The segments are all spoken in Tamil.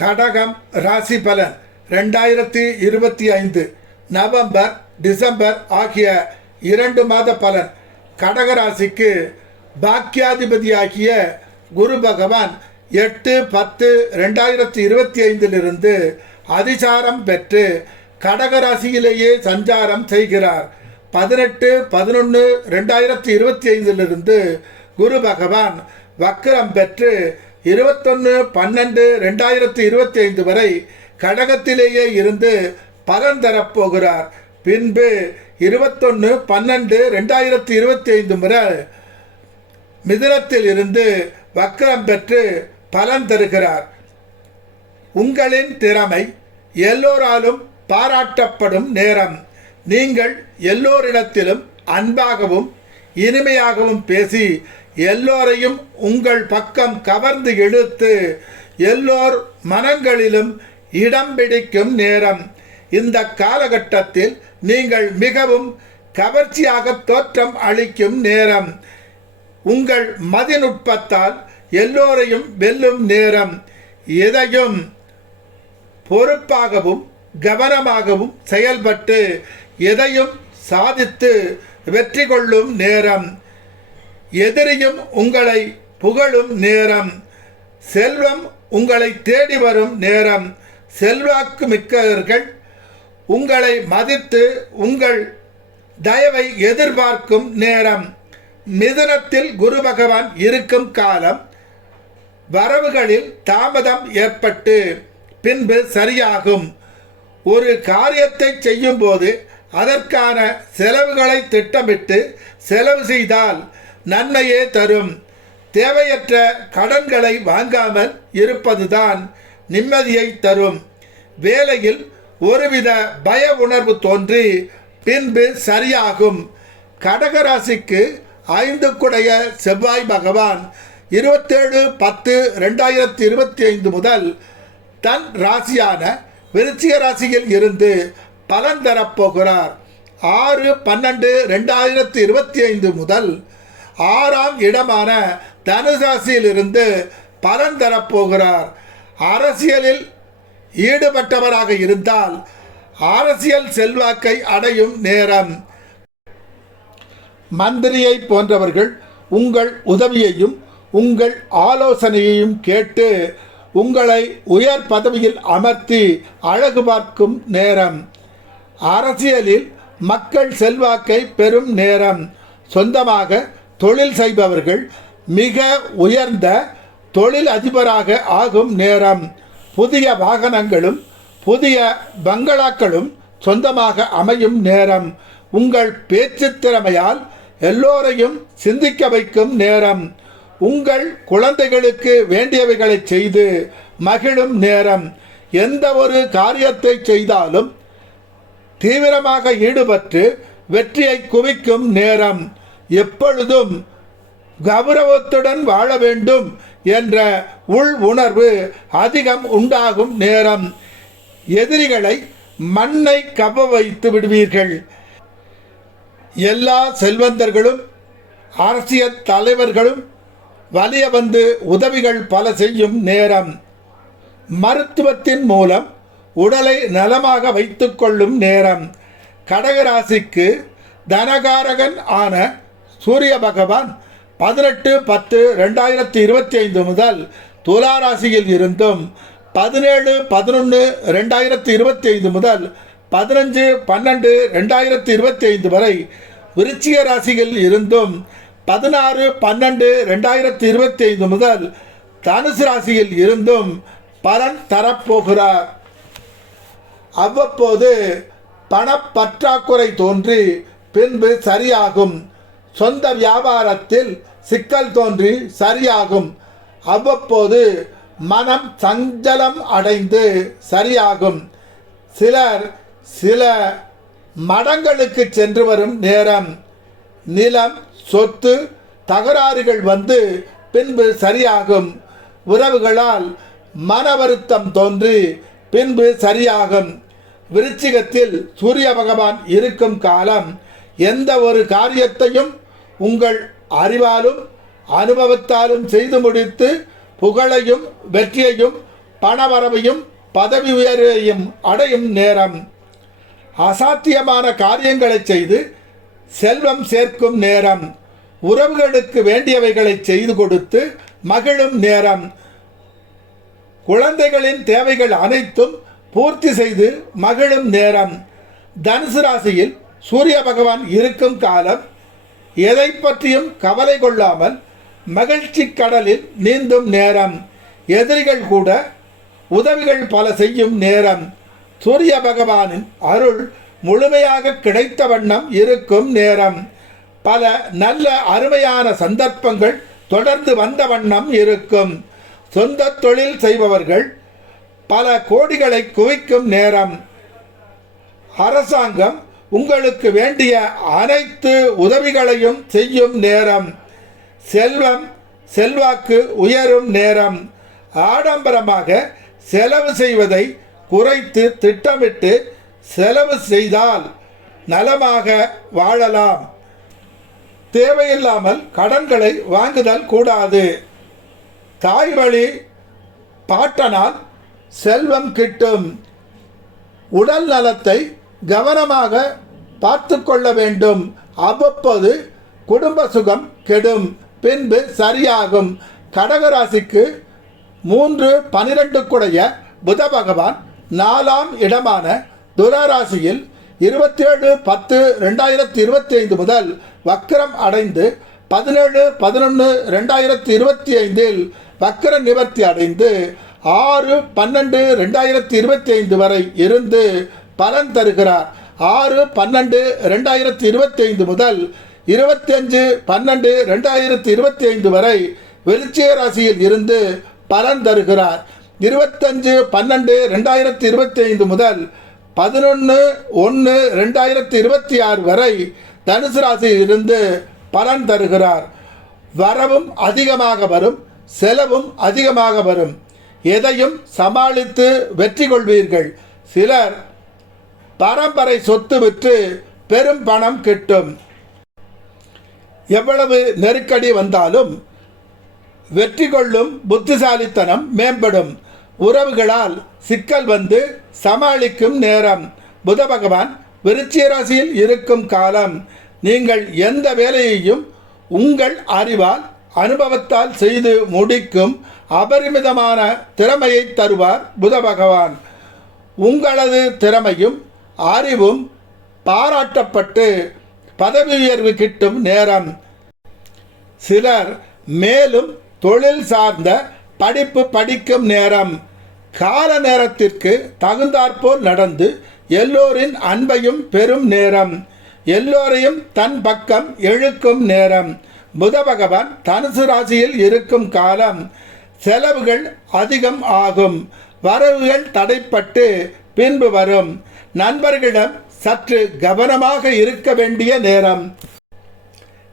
கடகம் ராசி பலன் 2025 நவம்பர் டிசம்பர் ஆகிய 2 மாத பலன். கடக ராசிக்கு பாக்கியாதிபதியாகிய குரு பகவான் 8-10-2025 அதிசாரம் பெற்று கடக ராசியிலேயே சஞ்சாரம் செய்கிறார். 18-11-2025 குரு பகவான் வக்ரம் பெற்று 21-12-2025 வரை கடகத்திலேயே இருந்து பலன் தரப்போகிறார். பின்பு 21-12-2025 முறை மிதுனத்தில் இருந்து வக்ரம் பெற்று பலன் தருகிறார். உங்களின் திறமை எல்லோராலும் பாராட்டப்படும் நேரம். நீங்கள் எல்லோரிடத்திலும் அன்பாகவும் இனிமையாகவும் பேசி எல்லோரையும் உங்கள் பக்கம் கவர்ந்து இழுத்து எல்லோர் மனங்களிலும் இடம் பிடிக்கும் நேரம். இந்த காலகட்டத்தில் நீங்கள் மிகவும் கவர்ச்சியாக தோற்றம் அளிக்கும் நேரம். உங்கள் மதிநுட்பத்தால் எல்லோரையும் வெல்லும் நேரம். எதையும் பொறுப்பாகவும் கவனமாகவும் செயல்பட்டு எதையும் சாதித்து வெற்றி கொள்ளும் நேரம். எதிரியும் உங்களை புகழும் நேரம். செல்வம் உங்களை தேடி வரும் நேரம். செல்வாக்கு மிக்கவர்கள் உங்களை மதித்து உங்கள் தயவை எதிர்பார்க்கும் நேரம். மிதுனத்தில் குரு பகவான் இருக்கும் காலம் வரவுகளில் தாமதம் ஏற்பட்டு பின்பு சரியாகும். ஒரு காரியத்தை செய்யும் போது அதற்கான செலவுகளை திட்டமிட்டு செலவு செய்தால் நன்மையே தரும். தேவையற்ற கடன்களை வாங்காமல் இருப்பதுதான் நிம்மதியை தரும். வேலையில் ஒருவித பய உணர்வு தோன்றி பின்பு சரியாகும். கடகராசிக்கு 5 குடைய செவ்வாய் பகவான் 27-10-2025 முதல் தன் ராசியான விருச்சிக ராசியில் இருந்து பலன் தரப்போகிறார். 6-12-2025 முதல் 6ஆம் இடமான தனுசு ராசியில் இருந்து பலன் தரப்போகிறார். அரசியலில் ஈடுபட்டவராக இருந்தால் அரசியல் செல்வாக்கை அடையும் நேரம். மந்திரியை போன்றவர்கள் உங்கள் உதவியையும் உங்கள் ஆலோசனையையும் கேட்டு உங்களை உயர் பதவியில் அமர்த்தி அழகு பார்க்கும் நேரம். அரசியலில் மக்கள் செல்வாக்கை பெறும் நேரம். சொந்தமாக தொழில் செய்பவர்கள் மிக உயர்ந்த தொழில் அதிபராக ஆகும் நேரம். புதிய வாகனங்களும் புதிய பங்களாக்களும் சொந்தமாக அமையும் நேரம். உங்கள் பேச்சு திறமையால் எல்லோரையும் சிந்திக்க வைக்கும் நேரம். உங்கள் குழந்தைகளுக்கு வேண்டியவைகளை செய்து மகிழும் நேரம். எந்த ஒரு காரியத்தை செய்தாலும் தீவிரமாக ஈடுபட்டு வெற்றியை குவிக்கும் நேரம். எப்பொழுதும் கௌரவத்துடன் வாழ வேண்டும் என்ற உள் உணர்வு அதிகம் உண்டாகும் நேரம். எதிரிகளை மண்ணை கவ்வ வைத்து விடுவீர்கள். எல்லா செல்வந்தர்களும் அரசியல் தலைவர்களும் வலிய வந்து உதவிகள் பல செய்யும் நேரம். மருத்துவத்தின் மூலம் உடலை நலமாக வைத்துக் கொள்ளும் நேரம். கடகராசிக்கு தனகாரகன் ஆன சூரிய பகவான் 18-10-2025 முதல் துலா ராசியில் இருந்தும் 17-11-2025 முதல் 15-12-2025 வரை விருச்சிக ராசியில் இருந்தும் 16-12-2025 முதல் தனுசு ராசியில் இருந்தும் பலன் தரப்போகிறார். அவ்வப்போது பணப்பற்றாக்குறை தோன்றி பின்பு சரியாகும். சொந்த வியாபாரத்தில் சிக்கல் தோன்றி சரியாகும். அவ்வப்போது மனம் சஞ்சலம் அடைந்து சரியாகும். சிலர் சில மடங்களுக்கு சென்று வரும் நேரம். நிலம் சொத்து தகராறுகள் வந்து பின்பு சரியாகும். உறவுகளால் மன வருத்தம் தோன்றி பின்பு சரியாகும். விருச்சிகத்தில் சூரிய பகவான் இருக்கும் காலம் எந்த ஒரு காரியத்தையும் உங்கள் அறிவாலும் அனுபவத்தாலும் செய்து முடித்து புகழையும் வெற்றியையும் பணவரவையும் பதவி உயர்வையும் அடையும் நேரம். அசாத்தியமான காரியங்களை செய்து செல்வம் சேர்க்கும் நேரம். உறவுகளுக்கு வேண்டியவைகளை செய்து கொடுத்து மகிழும் நேரம். குழந்தைகளின் தேவைகள் அனைத்தும் பூர்த்தி செய்து மகிழும் நேரம். தனுசு ராசியில் சூரிய பகவான் இருக்கும் காலம். எதை பற்றியும் கவலை கொள்ளாமல் மகிழ்ச்சி கடலில் நீந்தும் நேரம். எதிரிகள் கூட உதவிகள் பல செய்யும் நேரம். சூரிய பகவானின் அருள் முழுமையாக கிடைத்த வண்ணம் இருக்கும் நேரம். பல நல்ல அருமையான சந்தர்ப்பங்கள் தொடர்ந்து வந்த வண்ணம் இருக்கும். சொந்த தொழில் செய்பவர்கள் பல கோடிகளை குவிக்கும் நேரம். அரசாங்கம் உங்களுக்கு வேண்டிய அனைத்து உதவிகளையும் செய்யும் நேரம். செல்வம் செல்வாக்கு உயரும் நேரம். ஆடம்பரமாக செலவு செய்வதை குறைத்து திட்டமிட்டு செலவு செய்தால் நலமாக வாழலாம். தேவையில்லாமல் கடன்களை வாங்குதல் கூடாது. தாய் வழி பாட்டனால் செல்வம் கிட்டும். உடல் நலத்தை கவனமாக பார்த்து கொள்ள வேண்டும். அவ்வப்போது குடும்ப சுகம் கெடும், பின்பு சரியாகும். கடகராசிக்கு 3-12 புத பகவான் 4ஆம் இடமான துளாராசியில் 27-10-2025 முதல் வக்ரம் அடைந்து 17-11-2025 வக்ர நிவர்த்தி அடைந்து 6-12-2025 வரை இருந்து பலன் தருகிறார். 6-12-2025 முதல் 25-12-2025 வரை விருச்சிக ராசியில் இருந்து பலன் தருகிறார். 25-12-2025 முதல் 11-1-2026 வரை தனுசு ராசியில் இருந்து பலன் தருகிறார். வரவும் அதிகமாக வரும், செலவும் அதிகமாக வரும். எதையும் சமாளித்து வெற்றி கொள்வீர்கள். சிலர் பரம்பரை சொத்து விற்று பெரும் பணம் கிட்டும். எவ்வளவு நெருக்கடி வந்தாலும் வெற்றி கொள்ளும் புத்திசாலித்தனம் மேம்படும். உறவுகளால் சிக்கல் வந்து சமாளிக்கும் நேரம். புத பகவான் விருச்சிக ராசியில் இருக்கும் காலம். நீங்கள் எந்த வேலையையும் உங்கள் அறிவால் அனுபவத்தால் செய்து முடிக்கும் அபரிமிதமான திறமையை தருவார் புத பகவான். உங்களது திறமையும் அறிவும் பாராட்டப்பட்டு பதவி உயர்வு கிட்டும் நேரம். சிலர் மேலும் தொழில் சார்ந்த படிப்பு படிக்கும் நேரம். கால நேரத்திற்கு தகுந்தாற்போல் நடந்து எல்லோரின் அன்பையும் பெறும் நேரம். எல்லோரையும் தன் பக்கம் இழுக்கும் நேரம். புத பகவான் தனுசு ராசியில் இருக்கும் காலம். செலவுகள் அதிகம் ஆகும். வரவுகள் தடைப்பட்டு பின்பு வரும். நண்பர்களிடம் சற்று கவனமாக இருக்க வேண்டிய நேரம்.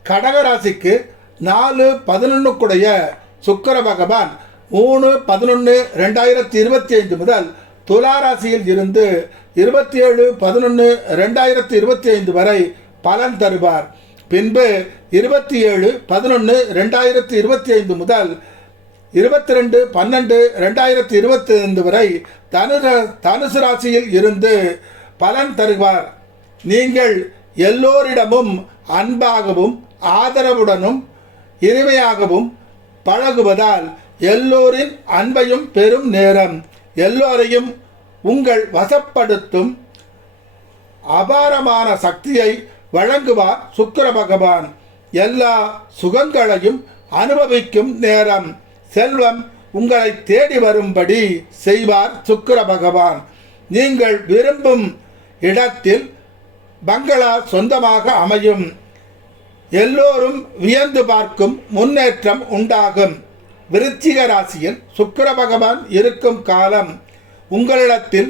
கடகராசிக்கு 4-11 சுக்கிர பகவான் 3-11-2025 முதல் துளாராசியில் இருந்து 27-11-2025 வரை பலன் தருவார். பின்பு 27-11-2025 முதல் 22-12-2025 வரை தனுசு ராசியில் இருந்து பலன் தருவார். நீங்கள் எல்லோரிடமும் அன்பாகவும் ஆதரவுடனும் இனிமையாகவும் பழகுவதால் எல்லோரின் அன்பையும் பெறும் நேரம். எல்லோரையும் உங்கள் வசப்படுத்தும் அபாரமான சக்தியை வழங்குவார் சுக்கிர பகவான். எல்லா சுகங்களையும் அனுபவிக்கும் நேரம். செல்வம் உங்களை தேடி வரும்படி செய்வார் சுக்கிர பகவான். நீங்கள் விரும்பும் இடத்தில் பங்களா சொந்தமாக அமையும். எல்லோரும் வியந்து பார்க்கும் முன்னேற்றம் உண்டாகும். விருச்சிக ராசியில் சுக்கிர பகவான் இருக்கும் காலம். உங்களிடத்தில்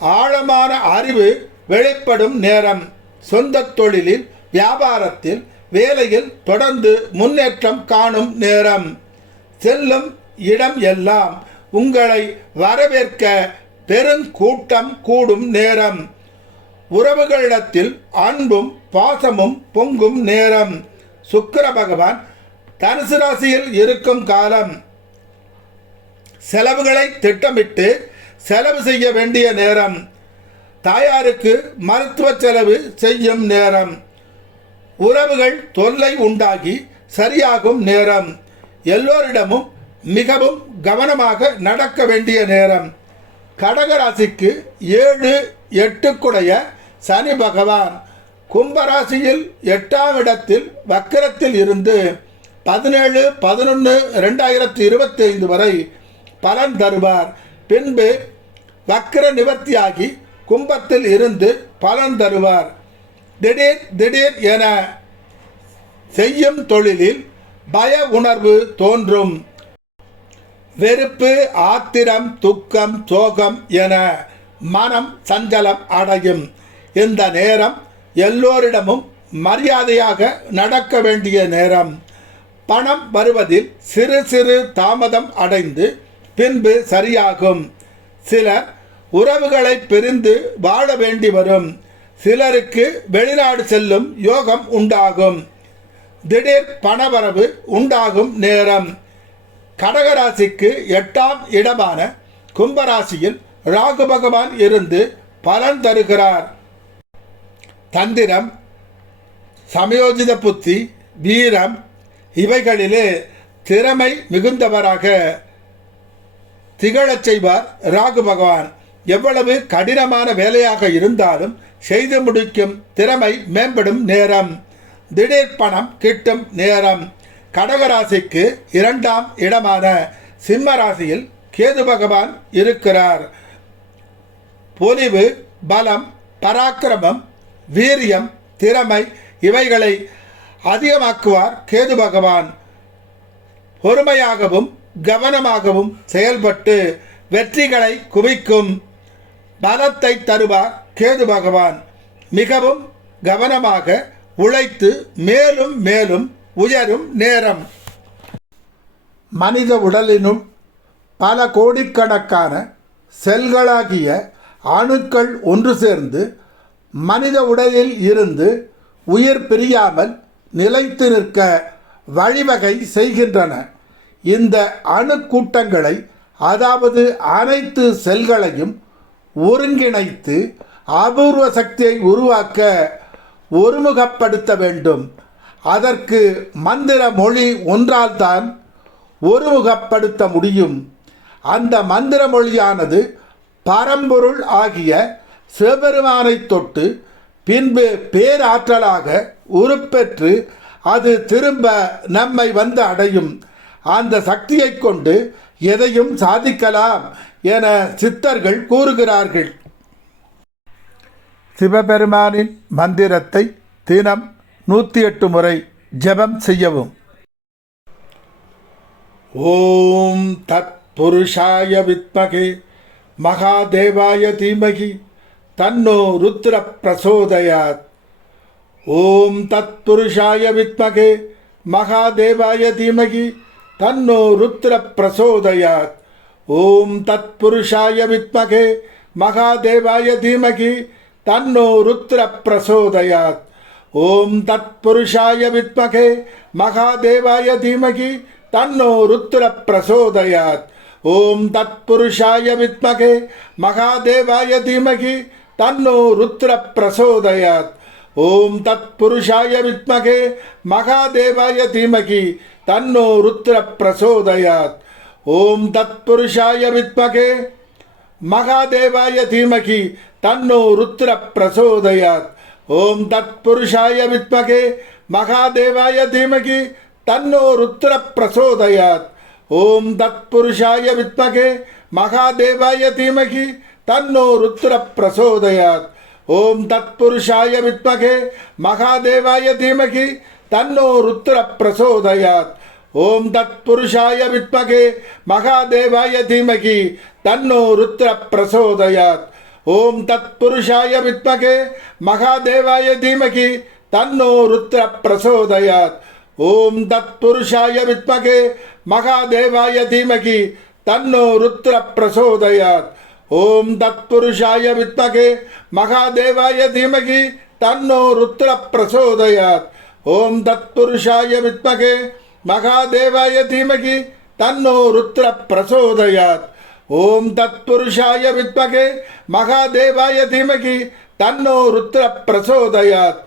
ஆழமான அறிவு வெளிப்படும் நேரம். சொந்த தொழிலில், வியாபாரத்தில், வேலையில் தொடர்ந்து முன்னேற்றம் காணும் நேரம். செல்லும் இடம் எல்லாம் உங்களை வரவேற்க பெருங்கூட்டம் கூடும் நேரம். உறவுகளிடத்தில் அன்பும் பாசமும் பொங்கும் நேரம். சுக்கிர பகவான் தனுசு ராசியில் இருக்கும் காலம். செலவுகளை திட்டமிட்டு செலவு செய்ய வேண்டிய நேரம். தாயாருக்கு மருத்துவ செலவு செய்யும் நேரம். உறவுகள் தொல்லை உண்டாகி சரியாகும் நேரம். எல்லோரிடமும் மிகவும் கவனமாக நடக்க வேண்டிய நேரம். கடகராசிக்கு 7, 8 சனி பகவான் கும்பராசியில் 8ஆம் இடத்தில் வக்கிரத்தில் இருந்து 17/11/2025 வரை பலன் தருவார். பின்பு வக்கிர நிவர்த்தியாகி கும்பத்தில் இருந்து பலன் தருவார். திடீர் என செய்யும் தொழிலில் பய உணர்வு தோன்றும். வெறுப்பு, ஆத்திரம், துக்கம், சோகம் என மனம் சஞ்சலம் அடையும். இந்த நேரம் எல்லோரிடமும் மரியாதையாக நடக்க வேண்டிய நேரம். பணம் வருவதில் சிறு தாமதம் அடைந்து பின்பு சரியாகும். சிலர் உறவுகளை பிரிந்து வாழ வேண்டி வரும். சிலருக்கு வெளிநாடு செல்லும் யோகம் உண்டாகும். திடீர் பணவரவு உண்டாகும் நேரம். கடகராசிக்கு 8ஆம் இடமான கும்பராசியில் ராகு பகவான் இருந்து பலன் தருகிறார். தந்திரம், சமயோஜித புத்தி, வீரம் இவைகளிலே திறமை மிகுந்தவராக திகழச் செய்வார் ராகு பகவான். எவ்வளவு கடினமான வேலையாக இருந்தாலும் செய்து முடிக்கும் திறமை மேம்படும் நேரம். திடீர் பணம் கிட்டும் நேரம். கடகராசிக்கு 2ஆம் இடமான சிம்ம ராசியில் கேது பகவான் இருக்கிறார். பொலிவு, பலம், பராக்கிரமம், வீரியம், திறமை இவைகளை அதிகமாக்குவார் கேது பகவான். பொறுமையாகவும் கவனமாகவும் செயல்பட்டு வெற்றிகளை குவிக்கும் பலத்தை தருவார் கேது பகவான். மிகவும் கவனமாக உழைத்து மேலும் மேலும் உயரும் நேரம். மனித உடலினுள் பல கோடிக்கணக்கான செல்களாகிய அணுக்கள் ஒன்று சேர்ந்து மனித உடலில் இருந்து உயிர் பிரியாமல் நிலைத்து நிற்க வழிவகை செய்கின்றன. இந்த அணுக்கூட்டங்களை, அதாவது அனைத்து செல்களையும் ஒருங்கிணைத்து அபூர்வ சக்தியை உருவாக்க ஒருமுகப்படுத்த வேண்டும். அதற்கு மந்திர மொழி ஒன்றால்தான் ஒருமுகப்படுத்த முடியும். அந்த மந்திர மொழியானது பரம்பொருள் ஆகிய சிவபெருமானை தொட்டு பின்பு பேராற்றலாக உருப்பெற்று அது திரும்ப நம்மை வந்து அடையும். அந்த சக்தியை கொண்டு எதையும் சாதிக்கலாம் என சித்தர்கள் கூறுகிறார்கள். சிவபெருமானின் மந்திரத்தை தினம் 108 முறை ஜெபம் செய்யவும். ஓம் தத் புருஷாய வித்மகே மகாதேவாய தீமகி தன்னோ ருத்ர பிரசோதயாத். ஓம் தத் புருஷாய வித்மகே மகாதேவாய தீமகி தன்னோ ருத்ர பிரசோதயாத். ஓம் தத் புருஷாய வித்மகே மகாதேவாய தீமகி தன்னோ ருத்ர பிரசோதயாத். ஓம் தத் புருஷாய வித்மகே மகாதேவாய தீமகி தன்னோ ருத்ர பிரசோதயாத். ஓம் தத் புருஷாய வித்மகே மகாதேவாய தீமகி தன்னோ ருத்ர பிரசோதயாத். ஓம் தத் புருஷாய வித்மகே மகாதேவாய தீமகி தன்னோ ருத்ர பிரசோதயாத். ஓம் தத் புருஷாய வித்மகே மகாதேவாய தீமகி தன்னோ ருத்ர பிரசோதயாத். ஓம் தத் புருஷாய வித்மகே மகாதேவாய தீமகி தன்னோ ருத்ர பிரசோதயாத். ஓம் தத் புருஷாய வித்மகே மகாதேவாய தீமகி தன்னோ ருத்ர பிரசோதயாத். ஓம் தத் புருஷாய வித்மகே மகாதேவாய தீமகி தன்னோ ருத்ர பிரசோதயாத். ஓம் தத் புருஷாய வித்மகே மகாதேவாய தீமகி தன்னோ ருத்ர பிரசோதயாத். ஓம் தத் புருஷாய வித்மகே மகாதேவாய தீமகி தன்னோ ருத்ர பிரசோதயாத். ஓம் தத் புருஷாய வித்மகே மகாதேவாய தீமகி தன்னோ ருத்ர பிரசோதயாத். ஓம் தத் புருஷாய வித்மகே மகாதேவாய தீமகி தன்னோ ருத்ர பிரசோதயாத். ஓம் தத் புருஷாய வித்மகே மகாதேவாய தீமகி தன்னோ ருத்ர பிரசோதயாத். ஓம் தத்புருஷாய வித்மகே மகாதேவாய தீமகி தன்னோ ருத்ர பிரசோதயாத்.